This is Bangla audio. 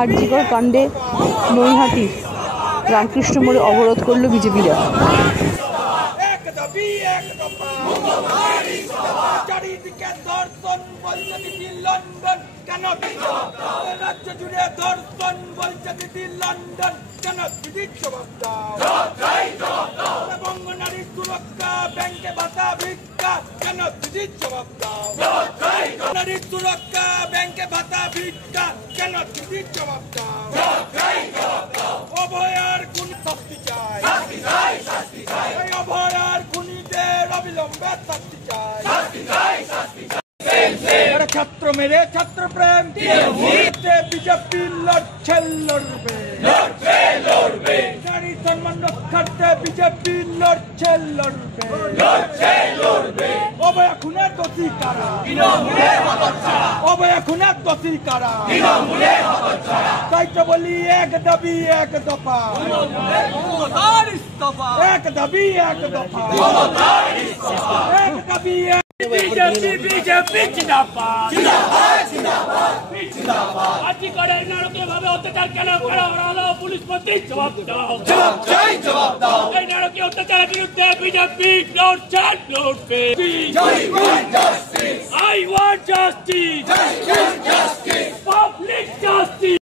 আরজিকর কাণ্ডে নৈহাটি রামকৃষ্ণ মোড়ে অবরোধ করল বিজেপিরা। চারিদিকে ধর্ষণ বলছে দিদি লন্ডন, কেন রাজ্য জুড়ে ধর্ষণ বলছে দিদি লন্ডন, কেন দিদি জবাব দাও। বঙ্গ নারী সুরক্ষা ব্যাংকে ভাতা ভিক্ষা, কেন দিদি জবাব দাও। নারী সুরক্ষা ব্যাংকে ভাতা ভিক্ষা, কেন দিদি জবাব দাও। অভয়ার খুন শাস্তি চাই, অভয়ার খুনিদের অবিলম্বে শাস্তি চাই। ছাত্র মেরে ছাত্র প্রেম বিজেপি লড়ছে লড়বে, নারী সম্মান রক্ষার্থে বিজেপি লড়ছে লড়বে। অভয়া খুনের দোষী কারা, অভয়া খুনের দোষী কারা, তাই তো বলি এক দাবি এক দফা, এক দাবি এক দফা, এক দাবি বিজেপি বিজেপি জিন্দাবাদ, আরজিকরের নারকীয়ভাবে অত্যাচার কেন করা হলো, পুলিশ মন্ত্রী জবাব দাও। এই নারকীয় অত্যাচারের বিরুদ্ধে বিজেপি লড়ছে লড়বে। I want justice, public justice.